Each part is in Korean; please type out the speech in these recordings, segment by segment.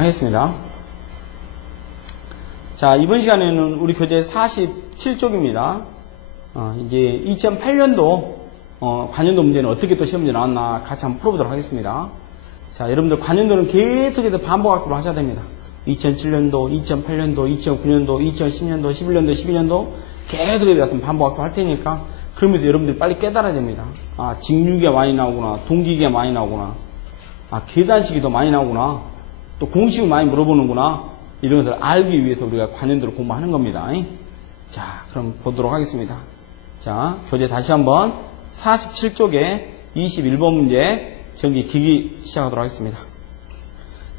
하겠습니다. 자, 이번 시간에는 우리 교재 47쪽입니다. 이제 2008년도 관연도 문제는 어떻게 또 시험 문제 나왔나 같이 한번 풀어보도록 하겠습니다. 자, 여러분들 관연도는 계속해서 반복학습을 하셔야 됩니다. 2007년도, 2008년도, 2009년도, 2010년도, 11년도, 12년도 계속해서 같은 반복학습 할 테니까 그러면서 여러분들이 빨리 깨달아야 됩니다. 아, 직류기가 많이 나오구나, 동기기가 많이 나오구나, 아, 계단식이 더 많이 나오구나, 또 공식을 많이 물어보는구나, 이런 것을 알기 위해서 우리가 관연도를 공부하는 겁니다. 자, 그럼 보도록 하겠습니다. 자, 교재 다시 한번 47쪽에 21번 문제 전기기기 시작하도록 하겠습니다.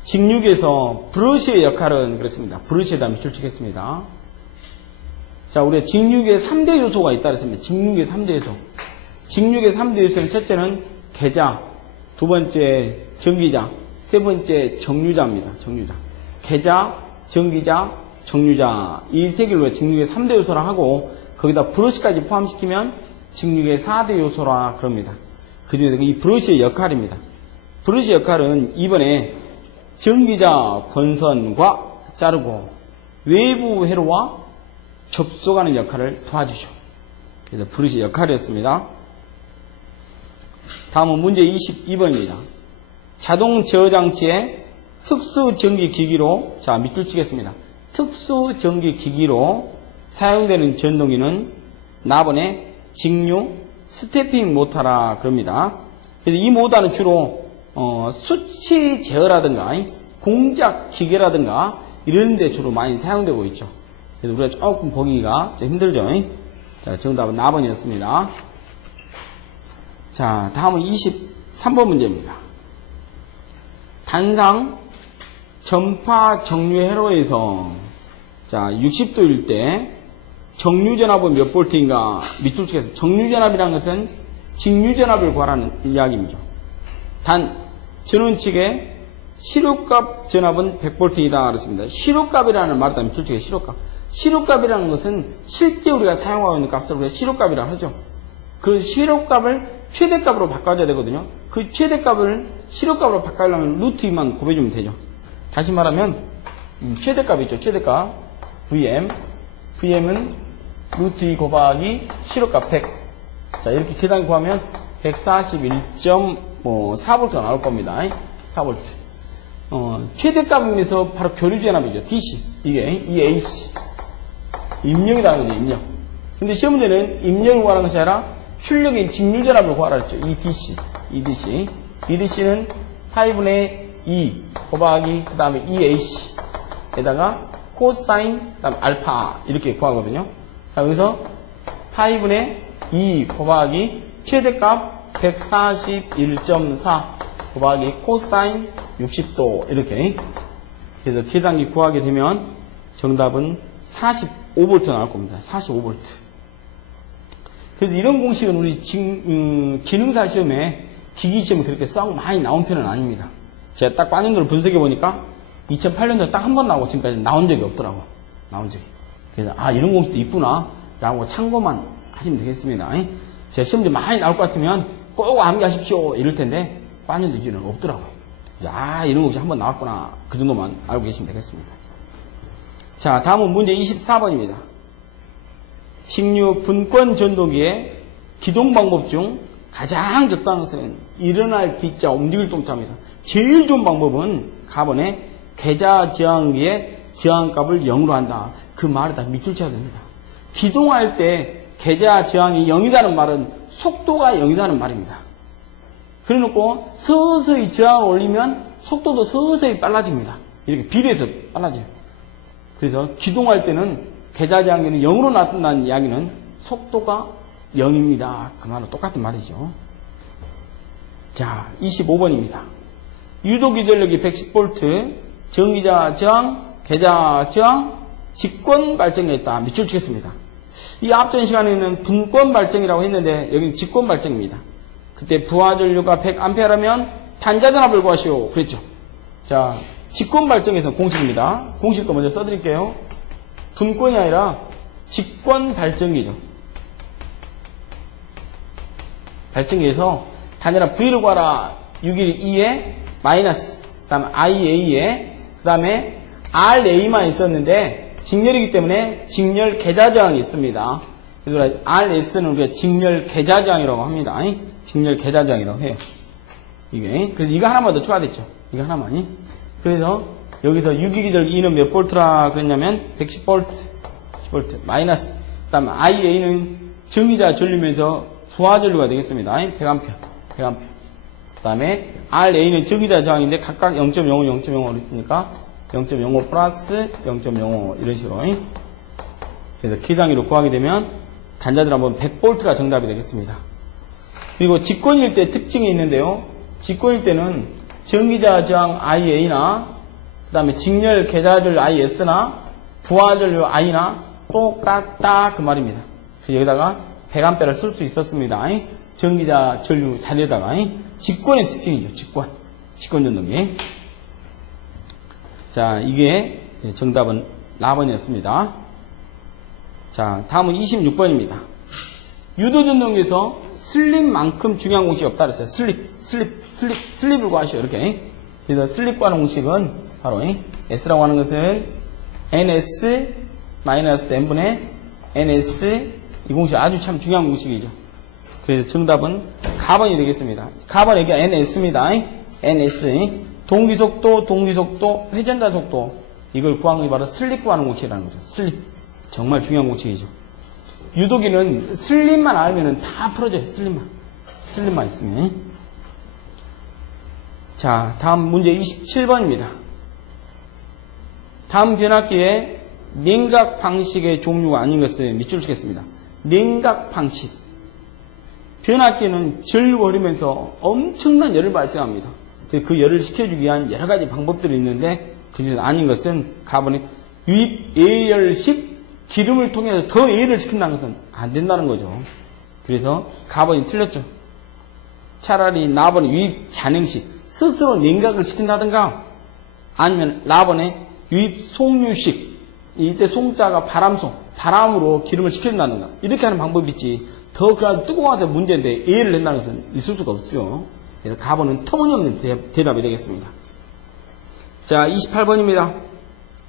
직류기에서 브러쉬의 역할은 그렇습니다. 브러쉬에다 밑줄 치겠습니다. 자, 우리가 직류기에 3대 요소가 있다 그랬습니다. 직류기에 3대 요소. 직류기의 3대 요소는 첫째는 계자, 두 번째 전기자, 세 번째 정류자입니다. 정류자. 계자, 전기자, 정류자. 이 세 개를 우리가 직류기의 3대 요소라 하고 거기다 브러쉬까지 포함시키면 직류기의 4대 요소라 그럽니다. 그 중에 이 브러쉬의 역할입니다. 브러쉬 역할은 이번에 전기자 권선과 자르고 외부 회로와 접속하는 역할을 도와주죠. 그래서 브러쉬의 역할이었습니다. 다음은 문제 22번입니다. 자동 제어장치의 특수 전기기기로, 자, 밑줄 치겠습니다. 특수 전기기기로 사용되는 전동기는 나번의 직류 스태핑 모터라 그럽니다. 그래서 이 모터는 주로 수치 제어라든가 공작 기계라든가 이런 데 주로 많이 사용되고 있죠. 그래서 우리가 조금 보기가 좀 힘들죠. 자, 정답은 4번이었습니다. 자, 다음은 23번 문제입니다. 단상 전파 정류 회로에서 자, 60도일 때 정류전압은 몇 볼트인가 밑줄 치겠습니다. 정류전압이라는 것은 직류전압을 구하라는 이야기입니다. 단 전원 측의 시료값 전압은 100볼트이다 그렇습니다. 시료값이라는 말이다 밑줄 치게 시료값. 시료값이라는 것은 실제 우리가 사용하고 있는 값을 우리가 시료값이라고 하죠. 그 시료값을 최대값으로 바꿔줘야 되거든요. 그 최대값을 시료값으로 바꾸려면 루트 2만 곱해주면 되죠. 다시 말하면 최대값 있죠. 최대값 VM. VM은 루트 2 곱하기 시료값 100. 자, 이렇게 계산 구하면 141.4V가 나올 겁니다. 4V. 최대값에서 바로 교류전압이죠. DC. 이게 EAC. 입력이라는 거죠. 입력. 근데 시험 문제는 입력을 구하는 것이 아니라 출력인 직류전압을 구하라 했죠. EDC. EDC. EDC는 8분의 2 곱하기 그 다음에 EAC 에다가 코사인 그 다음에 알파 이렇게 구하거든요. 여기서 8분의 2 곱하기 최대값 141.4 곱하기 코사인 60도 이렇게. 그래서 계산기 구하게 되면 정답은 45V 나올 겁니다. 45V. 그래서 이런 공식은 우리 기능사 시험에 기기 시험에 그렇게 썩 많이 나온 편은 아닙니다. 제가 딱 관연도를 분석해 보니까 2008년도에 딱 한 번 나오고 지금까지 나온 적이 없더라고. 나온 적이. 그래서 아, 이런 공식도 있구나 라고 참고만 하시면 되겠습니다. 제가 시험지 많이 나올 것 같으면 꼭 암기하십시오 이럴 텐데 관연도 이제는 없더라고요. 야, 이런 공식 한 번 나왔구나. 그 정도만 알고 계시면 되겠습니다. 자, 다음은 문제 24번입니다. 직류 분권 전동기의 기동 방법 중 가장 적당한 것은 일어날 기자 움직일 동자입니다. 제일 좋은 방법은 가번에 계자 저항기의 저항값을 0으로 한다. 그 말에다 밑줄 쳐야 됩니다. 기동할 때 계자 저항이 0이라는 말은 속도가 0이라는 말입니다. 그래 놓고 서서히 저항을 올리면 속도도 서서히 빨라집니다. 이렇게 비례해서 빨라져요. 그래서 기동할 때는 계자 저항기는 0으로 나타난다는 이야기는 속도가 0입니다. 그 말은 똑같은 말이죠. 자, 25번입니다. 유도기 전력이 110V, 전기자 저항, 계자 저항, 직권 발정이 있다. 밑줄 치겠습니다. 이 앞전 시간에는 분권 발정이라고 했는데 여기는 직권 발정입니다. 그때 부하 전류가 100A라면 단자 전압을 구하시오. 그랬죠. 자, 직권 발정에서 공식입니다. 공식도 먼저 써드릴게요. 분권이 아니라 직권 발정기죠. 발정기에서 단위라 V를 구하라. 612에 마이너스, 그 다음 IA에 그 다음에 RA만 있었는데 직렬이기 때문에 직렬 계좌저항이 있습니다. 그래서 RS는 우리가 직렬 계좌저항이라고 합니다. 직렬 계좌저항이라고 해요. 이게. 그래서 이거 하나만 더 추가됐죠. 이거 하나만이. 그래서 여기서 유기기절 E는 몇 볼트라 그랬냐면 110볼트. 10볼트. 마이너스. 그 다음에 IA는 정의자 전류면서 부하전류가 되겠습니다. 100A. 100A. 그 다음에 RA는 정의자 저항인데 각각 0.05, 0.05 있으니까 0.05 플러스 0.05 이런 식으로. 그래서 계산기로 구하게 되면 단자들 한번 100볼트가 정답이 되겠습니다. 그리고 직권일 때 특징이 있는데요. 직권일 때는 전기자 저항 IA나 그 다음에 직렬 계좌전류 IS나 부하전류 I나 똑같다 그 말입니다. 그래서 여기다가 100A를 쓸 수 있었습니다. 전기자 전류 자리에다가 직권의 특징이죠. 직권 전동기. 자, 이게 정답은 라번이었습니다. 자, 다음은 26번입니다. 유도전동기에서 슬립만큼 중요한 공식이 없다 그랬어요. 슬립을 구하시오. 이렇게. 그래서 슬립 구하는 공식은 바로 S라고 하는 것은 NS-N분의 NS 이 공식 아주 참 중요한 공식이죠. 그래서 정답은 가번이 되겠습니다. 가번 여기가 NS입니다. NS. 동기속도, 회전자 속도. 이걸 구하는 게 바로 슬립 구하는 공식이라는 거죠. 슬립. 정말 중요한 공식이죠. 유도기는 슬립만 알면은 다 풀어져요. 슬립만 있으면. 자, 다음 문제 27번입니다. 다음 변압기에 냉각 방식의 종류가 아닌 것을 밑줄 치겠습니다. 냉각 방식. 변압기는 전류가 흐르면서 엄청난 열을 발생합니다. 그 열을 식혀주기 위한 여러 가지 방법들이 있는데 그중 아닌 것은 가번에 유입 예열식 기름을 통해서 더 예열을 시킨다는 것은 안 된다는 거죠. 그래서 가번이 틀렸죠. 차라리 라번의 유입 잔행식 스스로 냉각을 시킨다든가 아니면 라번의 유입 송유식 이때 송자가 바람으로 기름을 식혀준다든가 이렇게 하는 방법이 있지 더 그냥 뜨거워서 문제인데 예열을 낸다는 것은 있을 수가 없어요. 그래서 가번은 터무니없는 대답이 되겠습니다. 자, 28번입니다.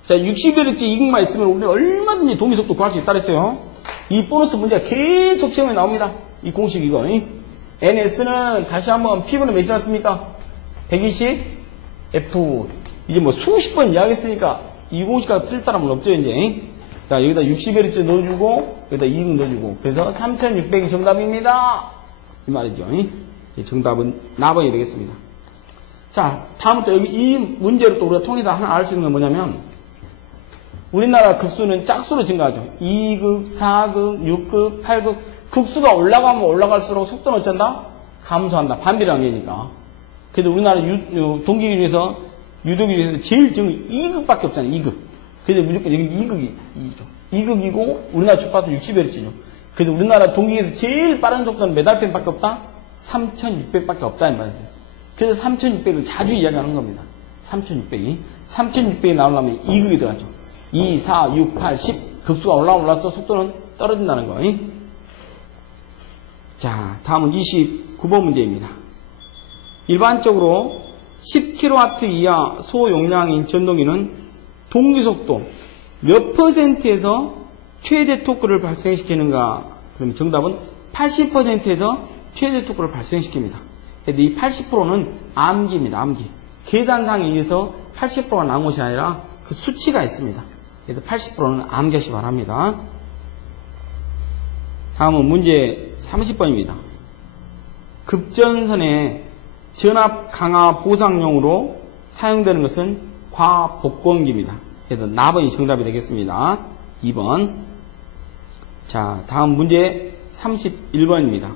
자, 60여력제 이극만 있으면 우리는 얼마든지 동기속도 구할 수 있다 그랬어요. 이 보너스 문제가 계속 시험에 나옵니다. 이 공식 이거. NS는 다시 한번 P분은 몇이 났습니까? 120 F. 이제 뭐 수십 번 이야기했으니까 이 공식과 틀릴 사람은 없죠, 이제. 자, 여기다 60여력제 넣어주고, 여기다 이극 넣어주고. 그래서 3600이 정답입니다. 이 말이죠. 정답은 나번이 되겠습니다. 자, 다음부터 여기 이 문제로 또 우리가 통해서 하나 알 수 있는 건 뭐냐면, 우리나라 극수는 짝수로 증가하죠. 2극, 4극, 6극, 8극. 극수가 올라가면 올라갈수록 속도는 어쩐다? 감소한다. 반비례 관계니까. 그래도 우리나라 동기기 중에서, 유도기 중에서 제일 적은 2극밖에 없잖아요. 2극. 그래서 무조건 여기 2극이죠. 2극이고, 우리나라 주파수 60Hz죠. 그래서 우리나라 동기기에서 제일 빠른 속도는 몇 RPM밖에 없다? 3600밖에 없다. 이 말이죠. 그래서 3600을 자주 이야기하는 겁니다. 3600이. 3600이 나오려면 2극이 들어가죠. 2, 4, 6, 8, 10 급수가 올라서 속도는 떨어진다는 거. 자, 다음은 29번 문제입니다. 일반적으로 10kW 이하 소용량인 전동기는 동기속도 몇 %에서 최대 토크를 발생시키는가? 그러면 정답은 80%에서 최대 토크를 발생시킵니다. 근데 이 80%는 암기입니다. 암기. 계산상에 의해서 80%가 나온 것이 아니라 그 수치가 있습니다. 그래서 80%는 암기하시 바랍니다. 다음은 문제 30번입니다. 급전선의 전압 강화 보상용으로 사용되는 것은 과복권기입니다. 그래서 나번이 정답이 되겠습니다. 2번. 자, 다음 문제 31번입니다.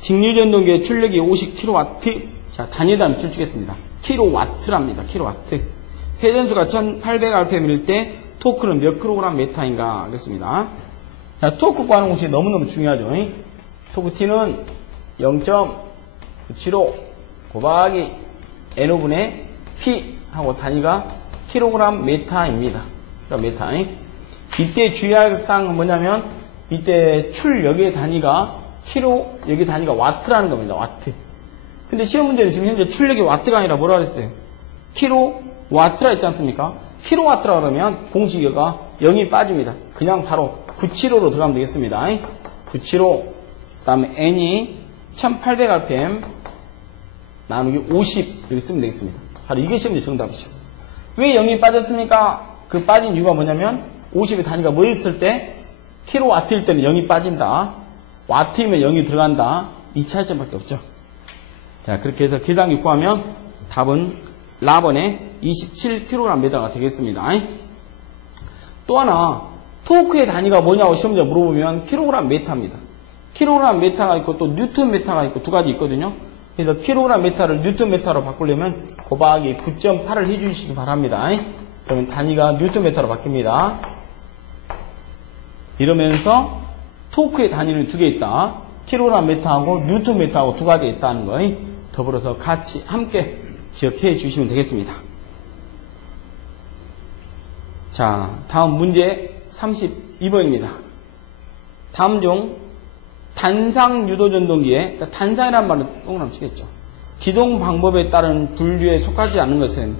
직류전동기의 출력이 50kW. 자, 단위에다 밑줄 치겠습니다. 킬로와트랍니다. 킬로와트. 회전수가 1800rpm일 때 토크는 몇 킬로그램 메타인가 하겠습니다. 자, 토크 구하는 공식이 너무너무 중요하죠. 토크 T는 0.975 곱하기 N분의 P 하고 단위가 킬로그램 메타입니다. 킬로메타. 이때 주의할 사항은 뭐냐면 이때 출력의 단위가 킬로, 여기 단위가 와트라는 겁니다. 와트. 근데 시험 문제는 지금 현재 출력이 와트가 아니라 뭐라 그랬어요? 킬로 와트라 했지 않습니까? 킬로와트라 그러면 공식어가 0이 빠집니다. 그냥 바로 975로 들어가면 되겠습니다. 975, 그 다음에 n이 1800rpm 나누기 50 이렇게 쓰면 되겠습니다. 바로 이게 시험제 정답이죠. 왜 0이 빠졌습니까? 그 빠진 이유가 뭐냐면 50의 단위가 뭐였을 때 킬로와트일 때는 0이 빠진다. 와트이면 0이 들어간다. 이 차이점밖에 없죠. 자, 그렇게 해서 계산기 구하면 답은 라번에 27kgm가 되겠습니다. 또 하나 토크의 단위가 뭐냐고 시험자 물어보면 kgm입니다. kgm가 있고 또 뉴턴메타가 있고 두 가지 있거든요. 그래서 kgm를 뉴턴메타로 바꾸려면 곱하기 9.8을 해주시기 바랍니다. 그러면 단위가 뉴턴메타로 바뀝니다. 이러면서 토크의 단위는 두 개 있다. kgm하고 뉴턴메타하고 두 가지 있다는 거 더불어서 같이 함께 기억해 주시면 되겠습니다. 자, 다음 문제 32번입니다. 다음 중 단상 유도 전동기에, 그러니까 단상이라는 말은 동그라미 치겠죠. 기동 방법에 따른 분류에 속하지 않는 것은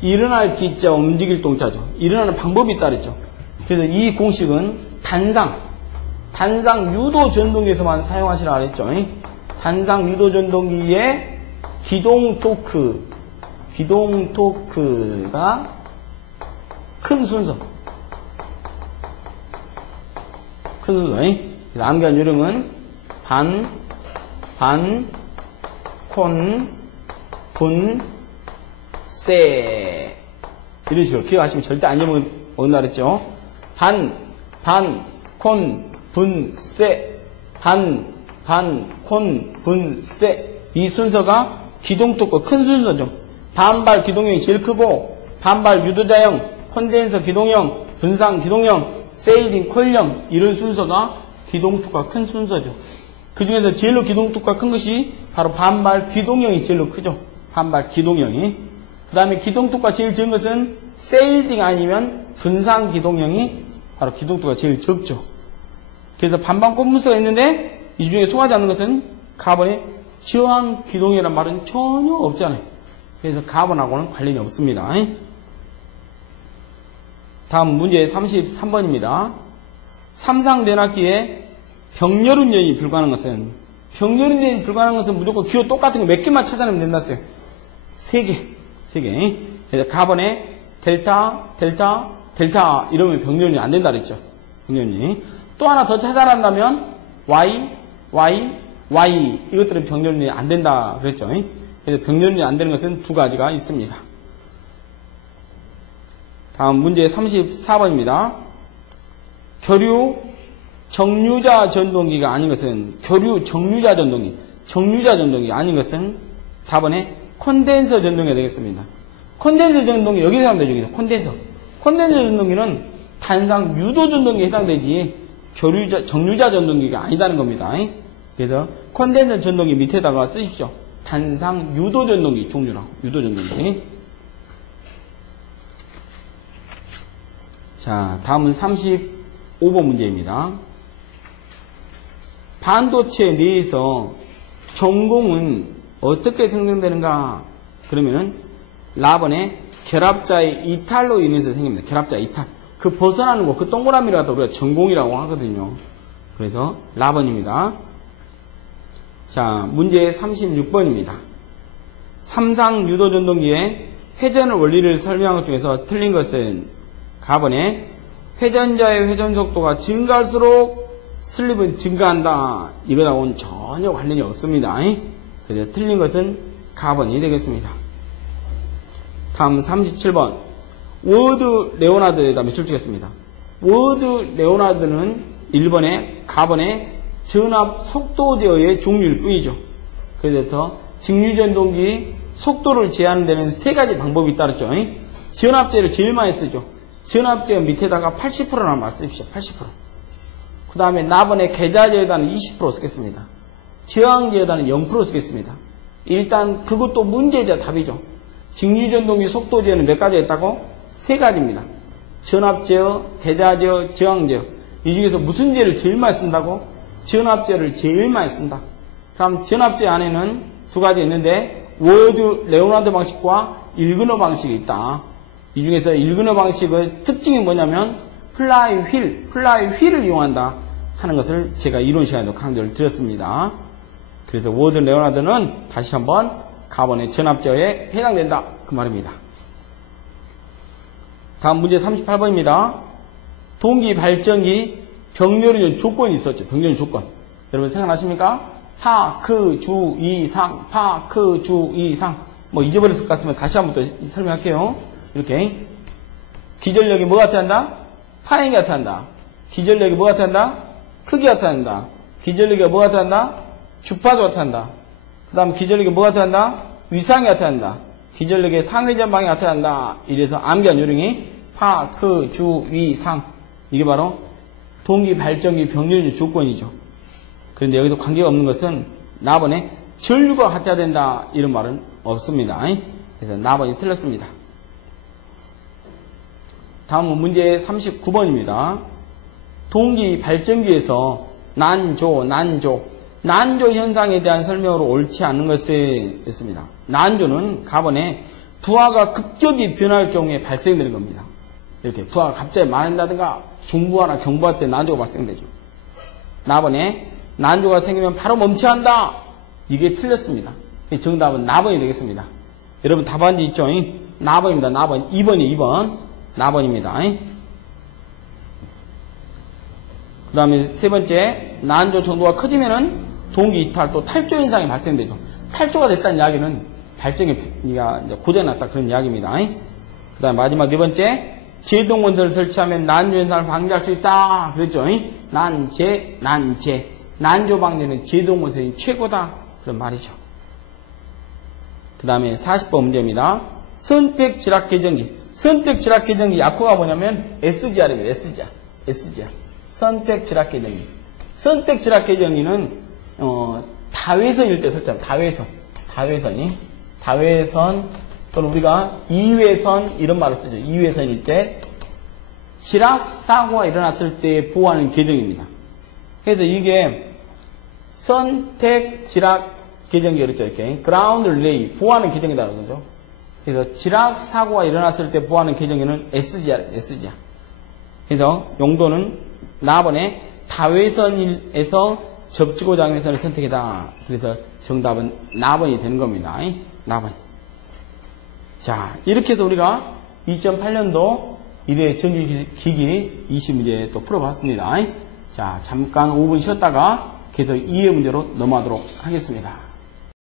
일어날 기자 움직일 동자죠. 일어나는 방법이 따르죠. 그래서 이 공식은 단상 유도 전동기에서만 사용하시라 그랬죠. 단상 유도 전동기의 기동 토크가 큰 순서. 암기한 요령은 반, 콘, 분, 세. 이런 식으로 기억하시면 절대 안 잊어먹는다 그랬죠. 반, 콘, 분, 세. 반, 콘, 분, 세. 이 순서가 기동 토크 큰 순서죠. 반발 기동형이 제일 크고, 반발 유도자형, 콘덴서 기동형, 분상 기동형, 세일딩 코일형, 이런 순서가 기동토크가 큰 순서죠. 그 중에서 제일로 기동토크가 큰 것이 바로 반발 기동형이 제일로 크죠. 반발 기동형이. 그 다음에 기동토크가 제일 적은 것은 세일딩 아니면 분상 기동형이 바로 기동토크가 제일 적죠. 그래서 반반 꼼분서가 있는데 이 중에 속하지 않는 것은 카본의 저항 기동이라는 말은 전혀 없잖아요. 그래서 카본하고는 관련이 없습니다. 다음 문제 33번입니다. 삼상변압기에 병렬운전이 불가능한 것은, 병렬운전이 불가능한 것은 무조건 기호 똑같은 거 몇 개만 찾아내면 된다 했어요. 3개. 그래서 카본에 델타 이러면 병렬운전이 안 된다 그랬죠. 병렬운전이. 또 하나 더 찾아낸다면 Y 이것들은 병렬운전이 안 된다 그랬죠. 그래서 병렬운전이 안 되는 것은 두 가지가 있습니다. 다음 문제 34번입니다. 교류 정류자 전동기가 아닌 것은, 교류 정류자 전동기 아닌 것은 4번에 콘덴서 전동기가 되겠습니다. 콘덴서 전동기 여기서 하면 되죠. 콘덴서 전동기는 단상 유도 전동기에 해당되지 정류자 전동기가 아니다는 겁니다. 그래서 콘덴서 전동기 밑에다가 쓰십시오. 단상 유도 전동기 종류라고, 유도 전동기. 자, 다음은 35번 문제입니다. 반도체 내에서 전공은 어떻게 생성되는가? 그러면은 라번의 결합자의 이탈로 인해서 생깁니다. 결합자 이탈. 그 벗어나는 거, 그 동그라미를 갖다 우리가 전공이라고 하거든요. 그래서 라번입니다. 자, 문제 36번입니다. 삼상 유도 전동기의 회전의 원리를 설명한 것 중에서 틀린 것은 4번에 회전자의 회전 속도가 증가할수록 슬립은 증가한다. 이거하고는 전혀 관련이 없습니다. 그래서 틀린 것은 4번이 되겠습니다. 다음 37번. 워드 레오나드에다 몇줄 주겠습니다. 워드 레오나드는 1번에 4번에 전압 속도 제어의 종류일 뿐이죠. 그래서 직류전동기 속도를 제한하는 데는 세 가지 방법이 따르죠. 전압제를 제일 많이 쓰죠. 전압제 밑에다가 80%나 맞습시오. 80%. 그 다음에 나번에 계좌제에다는 20% 쓰겠습니다. 저항제에다는 0% 쓰겠습니다. 일단 그것도 문제자 답이죠. 직류전동기 속도제어는 몇 가지 있다고? 세 가지입니다. 전압제어, 계좌제어, 저항제어. 이 중에서 무슨 제를 제일 많이 쓴다고? 전압제를 제일 많이 쓴다. 그럼 전압제 안에는 두 가지 있는데 워드 레오나드 방식과 일근어 방식이 있다. 이 중에서 일근어 방식의 특징이 뭐냐면 플라이 휠을 이용한다 하는 것을 제가 이론 시간에도 강조를 드렸습니다. 그래서 워드 레오나드는 다시 한번 카본의 전압제어에 해당된다 그 말입니다. 다음 문제 38번입니다. 동기 발전기 병렬의 조건이 있었죠. 병렬의 조건. 여러분 생각나십니까? 파, 주, 이상, 파, 주, 이상. 뭐 잊어버렸을 것 같으면 다시 한번 또 설명할게요. 이렇게. 기전력이 뭐가 나타난다? 파행이 나타난다. 기전력이 뭐가 나타난다? 크기가 나타난다. 기전력이 뭐가 나타난다? 주파수가 나타난다. 그 다음 기전력이 뭐가 나타난다? 위상이 나타난다. 기전력의 상회전방이 나타난다. 이래서 암기한 요령이 파, 주, 위상. 이게 바로 동기 발전기 병렬의 조건이죠. 그런데 여기서 관계가 없는 것은 나번에 전류가 같아야 된다 이런 말은 없습니다. 그래서 나번이 틀렸습니다. 다음은 문제 39번입니다. 동기 발전기에서 난조 현상에 대한 설명으로 옳지 않은 것을 했습니다. 난조는 가번에 부하가 급격히 변할 경우에 발생되는 겁니다. 이렇게 부하가 갑자기 많아진다든가 중부하나 경부하 때 난조가 발생되죠. 나번에 난조가 생기면 바로 멈춰야 한다. 이게 틀렸습니다. 정답은 나번이 되겠습니다. 여러분 답안지 있죠? 나번입니다. 나번 2번이 2번 나번입니다. 그 다음에 세 번째 난조 정도가 커지면은 동기 이탈 또 탈조 현상이 발생되죠. 탈조가 됐다는 이야기는 발전기가 고장났다 그런 이야기입니다. 그 다음에 마지막 네 번째 제동건설을 설치하면 난조 현상을 방지할 수 있다 그랬죠. 난조 방지는 제동건설이 최고다 그런 말이죠. 그 다음에 40번 문제입니다. 선택 지락 계정기 약호가 뭐냐면 SGR입니다. SGR 선택 지락 계정기. 선택 지락 계정기는 다회선일 때 설치합니다. 다회선 또는 우리가 2회선 이런 말을 쓰죠. 2회선일 때 지락 사고가 일어났을 때 보호하는 계정입니다. 그래서 이게 선택 지락 계정기 그랬죠. 이렇게 그라운드 릴레이 보호하는 계정이라는 거죠. 그래서 지락 사고가 일어났을 때 보호하는 계정기는 SGR. 그래서 용도는 나번에 다회선에서 접지고장 회선을 선택이다. 그래서 정답은 나번이 되는 겁니다. 나번. 자, 이렇게 해서 우리가 2008년도 1회 전기기기 20문제 또 풀어봤습니다. 자, 잠깐 5분 쉬었다가 계속 2회 문제로 넘어가도록 하겠습니다.